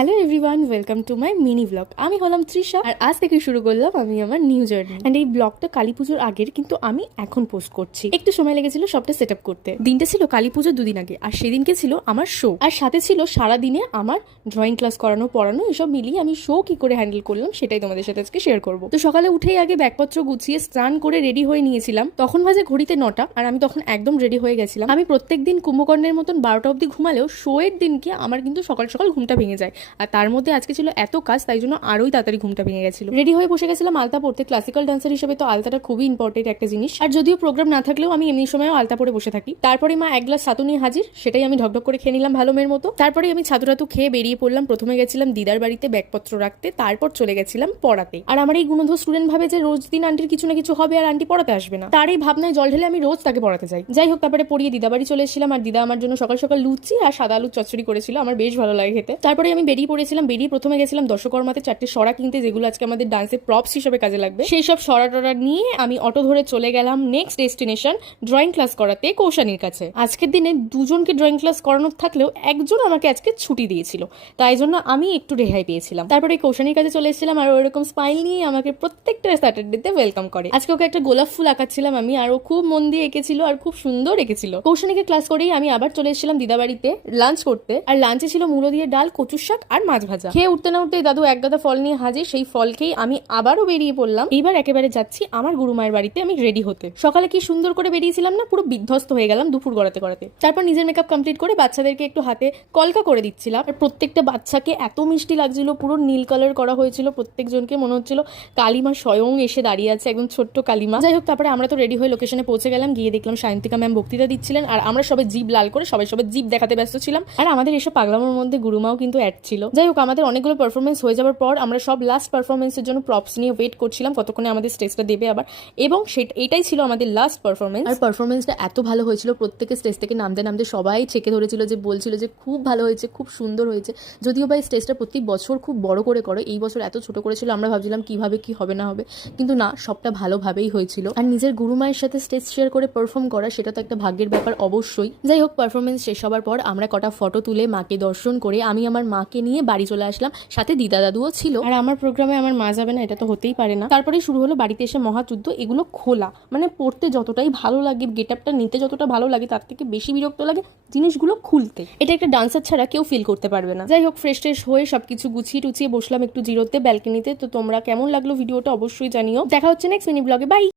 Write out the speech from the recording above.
Hello everyone, welcome to my mini blog. আমি হলাম তৃষা আর আজ থেকে শুরু করলাম আমি আমার নিউ জার্নি। অ্যান্ড এই ব্লগটা কালী পুজোর আগের, কিন্তু আমি এখন পোস্ট করছি। একটু সময় লেগেছিল সবটা সেট আপ করতে। দিনটা ছিল কালী পুজোর দুদিন আগে, আর সেদিনকে ছিল আমার শো, আর সাথে ছিল সারাদিনে আমার ড্রয়িং ক্লাস করানো, পড়ানো, এসব মিলিয়ে আমি শো কি করে হ্যান্ডেল করলাম সেটাই তোমাদের সাথে আজকে শেয়ার করবো। তো সকালে উঠেই আগে ব্যাগপত্র গুছিয়ে স্নান করে রেডি হয়ে নিয়েছিলাম। তখন বাজে ঘড়িতে 9টা, আর আমি তখন একদম রেডি হয়ে গেছিলাম। আমি প্রত্যেকদিন কুম্ভকর্ণের মতন 12টা অবধি ঘুমালেও শো এর দিনকে আমার কিন্তু সকাল সকাল ঘুমটা ভেঙে যায়। আর তার মধ্যে আজকে ছিল এত কাজ, তাই জন্য আরোই তাড়াতাড়ি ঘুমটা ভেঙে গেছিল। রেডি হয়ে বসে গেছিলাম আলতা পড়তে। ক্লাসিক্যাল ডান্সার হিসেবে তো আলতাটা খুবই ইম্পর্টেন্ট একটা জিনিস। আর যদিও প্রোগ্রাম না থাকলেও আমি এমনি সময়ও আলতা পরে বসে থাকি। তারপরে মা এক গ্লাস ছাতু নিয়ে হাজির, সেটাই আমি ঢকঢক করে খেয়ে নিলাম ভালো মেয়ের মতো। তারপরে আমি ছাতুটাতু খেয়ে বেরিয়ে পড়লাম। প্রথমে গেছিলাম দিদার বাড়িতে ব্যাগপত্র রাখতে, তারপর চলে গেছিলাম পড়াতে। আর আমার এই গুণধর স্টুডেন্ট ভাবে যে রোজ দিন আন্টির কিছু না কিছু হবে আর আন্টি পড়াতে আসবে না, তার এই ভাবনায় জল ঢেলে আমি রোজ তাকে পড়াতে যাই। যাই হোক, তারপরে পড়িয়ে দিদা বাড়ি চলে এসেছিলাম। আর দিদা আমার জন্য সকাল সকাল লুচি আর সাদা আলুর চচ্চড়ি করেছিল, আমার বেশ ভালো লাগে খেতে। তারপরে আমি বেরিয়ে পড়েছিলাম। বেরিয়ে প্রথমে গেছিলাম দশকর্মাতে 4টে সরা কিনতে, যেগুলো আজকে আমাদের ডান্সের প্রপস হিসেবে কাজে লাগবে। সেই সব সরা টরা নিয়ে আমি অটো ধরে চলে গেলাম নেক্সট ডেস্টিনেশন, ড্রয়িং ক্লাস করাতে কৌশানীর কাছে। আজকের দিনে দুজনকে ড্রয়িং ক্লাস করানোর থাকলেও একজন আমাকে আজকে ছুটি দিয়েছিল, তাই জন্য আমি একটু রেহাই পেয়েছিলাম। তারপরে কৌশানীর কাছে চলে এসেছিলাম, আর ওইরকম স্মাইল নিয়ে আমাকে প্রত্যেকটা স্যাটারডেতে ওয়েলকাম করে। আজকে ওকে একটা গোলাপ ফুল আঁকাচ্ছিলাম আমি, আর ও খুব মন দিয়ে এঁকেছিল আর খুব সুন্দর এঁকেছিল। কৌশানীকে ক্লাস করেই আমি আবার চলে এসেছিলাম দিদাবাড়িতে লাঞ্চ করতে। আর লাঞ্চে ছিল মুলো দিয়ে ডাল, কচুর শাক আর মাছ ভাজা। খেয়ে উঠতে না উঠতে দাদু এক গাদা ফল নিয়ে হাজির। সেই ফল খেয়ে আমি আবারও বেরিয়ে পড়লাম। এইবার একেবারে যাচ্ছি আমার গুরুমায়ের বাড়িতে আমি রেডি হতে। সকালে কি সুন্দর করে বেরিয়েছিলাম না, পুরো বিধ্বস্ত হয়ে গেলাম দুপুর গড়াতে গড়াতে। তারপর নিজের মেকআপ কমপ্লিট করে বাচ্চাদেরকে একটু হাতে কলকা করে দিচ্ছিলাম। আর প্রত্যেকটা বাচ্চাকে এত মিষ্টি লাগছিল, পুরো নীল কালার করা হয়েছিল প্রত্যেকজনকে, মনে হচ্ছিল কালিমা স্বয়ং এসে দাঁড়িয়ে আছে, একদম ছোট্ট কালিমা। যাই হোক, তারপরে আমরা তো রেডি হয়ে লোকেশনে পৌঁছে গেলাম। গিয়ে দেখলাম সায়ন্তিকা ম্যাম বক্তৃতা দিচ্ছিলেন, আর আমরা সবাই জিভ লাল করে সবাই জিভ দেখাতে ব্যস্ত ছিলাম। আর আমাদের এসব পাগলামোর মধ্যে গুরুমাও কিন্তু অ্যাড ছিল। যাই হোক, আমাদের অনেকগুলো পারফরমেন্স হয়ে যাওয়ার পর আমরা সব লাস্ট পারফরমেন্সের জন্য প্রপস নিয়ে ওয়েট করছিলাম কতক্ষণে আমাদের স্টেজটা দেবে আবার, এবং এটাই ছিল আমাদের লাস্ট পারফরমেন্স। আর পারফরমেন্সটা এত ভালো হয়েছিল, প্রত্যেকে স্টেজ থেকে নামতে নামতে সবাই চেকে ধরেছিল, যে বলছিল যে খুব ভালো হয়েছে, খুব সুন্দর হয়েছে। যদিও বা এই স্টেজটা প্রত্যেক বছর খুব বড় করে করো, এই বছর এত ছোট করেছিল, আমরা ভাবছিলাম কিভাবে কি হবে না হবে, কিন্তু না, সবটা ভালোভাবেই হয়েছিল। আর নিজের গুরুমায়ের সাথে স্টেজ শেয়ার করে পারফর্ম করা, সেটা তো একটা ভাগ্যের ব্যাপার অবশ্যই। যাই হোক, পারফরমেন্স শেষ হওয়ার পর আমরা কটা ফটো তুলে মাকে দর্শন করে আমি আমার মাকে নিয়ে বাড়ি চলে আসলাম। সাথে দিদা দাদুও ছিল। আর আমার প্রোগ্রামে আমার মা যাবে না, এটা তো হতেই পারে না। তারপরে শুরু হলো বাড়িতে এসে মহাযুদ্ধ। এগুলো খোলা মানে পড়তে যতটাই ভালো লাগে, গেট আপটা নিতে যতটা ভালো লাগে, তার থেকে বেশি বিরক্ত লাগে জিনিসগুলো খুলতে। এটা একটা ডান্সার ছাড়া কেউ ফিল করতে পারবে না। যাই হোক, ফ্রেশ ট্রেশ হয়ে সবকিছু গুছিয়ে টুচিয়ে বসলাম একটু জিরোতে, ব্যালকনিতে। তো তোমরা কেমন লাগলো ভিডিওটা অবশ্যই জানিও। দেখা হচ্ছে নেক্সট মিনি ব্লগে। বাই।